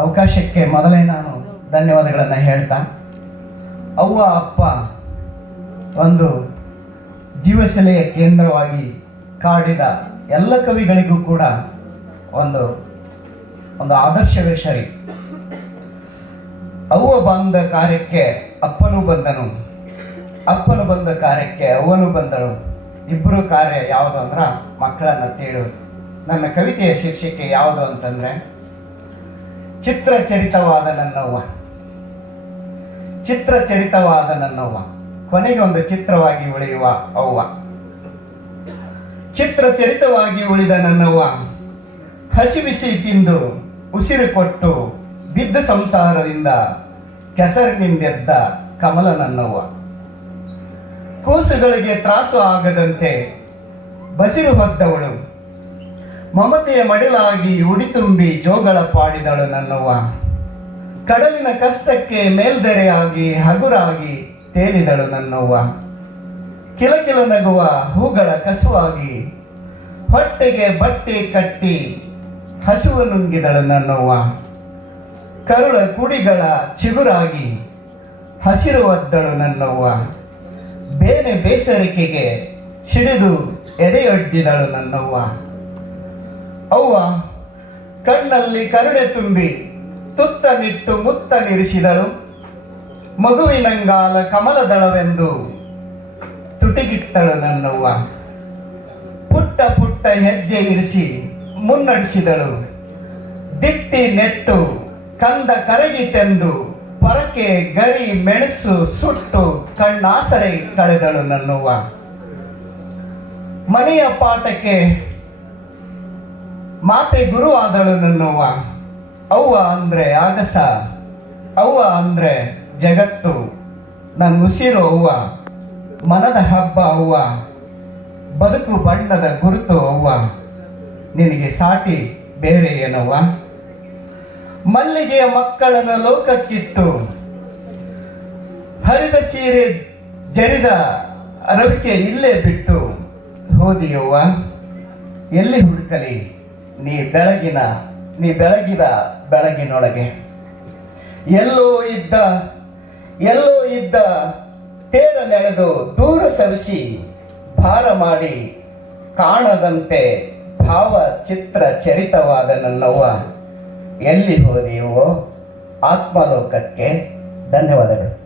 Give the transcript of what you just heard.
ಅವಕಾಶಕ್ಕೆ ಮೊದಲೇ ನಾನು ಧನ್ಯವಾದಗಳನ್ನು ಹೇಳ್ತಾ, ಅವ್ವ, ಅಪ್ಪ ಒಂದು ಜೀವಶಲೆಯ ಕೇಂದ್ರವಾಗಿ ಕಾಡಿದ ಎಲ್ಲ ಕವಿಗಳಿಗೂ ಕೂಡ ಒಂದು ಒಂದು ಆದರ್ಶವೇ ಸರಿ. ಅವ್ವ ಬಂದ ಕಾರ್ಯಕ್ಕೆ ಅಪ್ಪನು ಬಂದನು, ಅಪ್ಪನು ಬಂದ ಕಾರ್ಯಕ್ಕೆ ಅವ್ವನು ಬಂದಳು. ಇಬ್ಬರು ಕಾರ್ಯ ಯಾವುದು ಅಂದ್ರೆ ಮಕ್ಕಳನ್ನು ತೇಳುವುದು ನನ್ನ ಕವಿತೆಯ ಶೀರ್ಷಿಕೆ ಯಾವುದು ಅಂತಂದ್ರೆ ಚಿತ್ರಚರಿತವಾದ ನನ್ನವ್ವ. ಚಿತ್ರಚರಿತವಾದ ನನ್ನವ್ವ. ಕೊನೆಗೆ ಒಂದು ಚಿತ್ರವಾಗಿ ಉಳಿಯುವ ಅವ್ವ. ಚಿತ್ರಚರಿತವಾಗಿ ಉಳಿದ ನನ್ನವ್ವ ಹಸಿಬಿಸಿ ತಿಂದು ಉಸಿರು ಕೊಟ್ಟು ಬಿದ್ದ ಸಂಸಾರದಿಂದ ಕೆಸರಿನಿಂದೆದ್ದ ಕಮಲ ನನ್ನವ್ವ. ಕೂಸುಗಳಿಗೆ ತ್ರಾಸು ಆಗದಂತೆ ಬಸಿರು ಹೊದ್ದವಳು ಮಮತೆಯ ಮಡಿಲಾಗಿ ಉಡಿತುಂಬಿ ಜೋಗಳ ಪಾಡಿದಳು ನನ್ನವ್ವ. ಕಡಲಿನ ಕಷ್ಟಕ್ಕೆ ಮೇಲ್ದೆರೆಯಾಗಿ ಹಗುರಾಗಿ ತೇಲಿದಳು ನನ್ನವ್ವ. ಕಿಲಕಿಲ ನಗುವ ಹೂಗಳ ಕಸುವಾಗಿ ಹೊಟ್ಟೆಗೆ ಬಟ್ಟೆ ಕಟ್ಟಿ ಹಸುವ ನುಂಗಿದಳು ನನ್ನವ್ವ. ಕರುಳ ಕುಡಿಗಳ ಚಿಗುರಾಗಿ ಹಸಿರು ಒದ್ದಳು ನನ್ನವ್ವ. ಬೇನೆ ಬೇಸರಿಕೆಗೆ ಸಿಡಿದು ಎದೆಯೊಡ್ಡಿದಳು ನನ್ನವ್ವ. ಅವ್ವ, ಕಣ್ಣಲ್ಲಿ ಕರುಣೆ ತುಂಬಿ ತುತ್ತನಿಟ್ಟು ಮುತ್ತನಿರಿಸಿದಳು. ಮಗುವಿನಂಗಾಲ ಕಮಲದಳವೆಂದು ತುಟಿಗಿತ್ತಳು ನನ್ನವ್ವ. ಪುಟ್ಟ ಪುಟ್ಟ ಹೆಜ್ಜೆ ಇರಿಸಿ ಮುನ್ನಡೆಸಿದಳು. ದಿಟ್ಟಿ ನೆಟ್ಟು ಕಂದ ಕರಗಿತೆಂದು ಪರಕೆ ಗರಿ ಮೆಣಸು ಸುಟ್ಟು ಕಣ್ಣಾಸರೆ ಕಳೆದಳು ನನ್ನವ್ವ. ಮನೆಯ ಪಾಠಕ್ಕೆ ಮಾತೆ ಗುರು ಆದಳು ನನ್ನವ್ವ ಅವ್ವ ಅಂದ್ರೆ ಆಗಸ. ಅವ್ವ ಅಂದ್ರೆ ಜಗತ್ತು. ನನ್ನ ಉಸಿರು ಅವ್ವ. ಮನದ ಹಬ್ಬ ಅವ್ವ. ಬದುಕು ಬಣ್ಣದ ಗುರುತು ಅವ್ವ. ನಿನಗೆ ಸಾಟಿ ಬೇರೆ ಏನವ್ವ? ಮಲ್ಲಿಗೆಯ ಮಕ್ಕಳನ್ನು ಲೋಕಕ್ಕಿಟ್ಟು ಹರಿದ ಸೀರೆ ಜರಿದ ರವಿಕೆ ಇಲ್ಲೇ ಬಿಟ್ಟು ಹೋದಿಯವ್ವ. ಎಲ್ಲಿ ಹುಡುಕಲಿ? ನೀ ಬೆಳಗಿನ, ನೀ ಬೆಳಗಿದ ಬೆಳಗಿನೊಳಗೆ. ಎಲ್ಲೋ ಇದ್ದ ಎಲ್ಲೋ ಇದ್ದ ತೇರ ನೆಳೆದು ದೂರ ಸರಿಸಿ ಭಾರ ಮಾಡಿ ಕಾಣದಂತೆ ಭಾವ ಚಿತ್ರ ಚರಿತವಾದ ನನ್ನವ್ವ. ಎಲ್ಲಿ ಹೋದೆಯೋ ಆತ್ಮಲೋಕಕ್ಕೆ ಧನ್ಯವಾದಗಳು.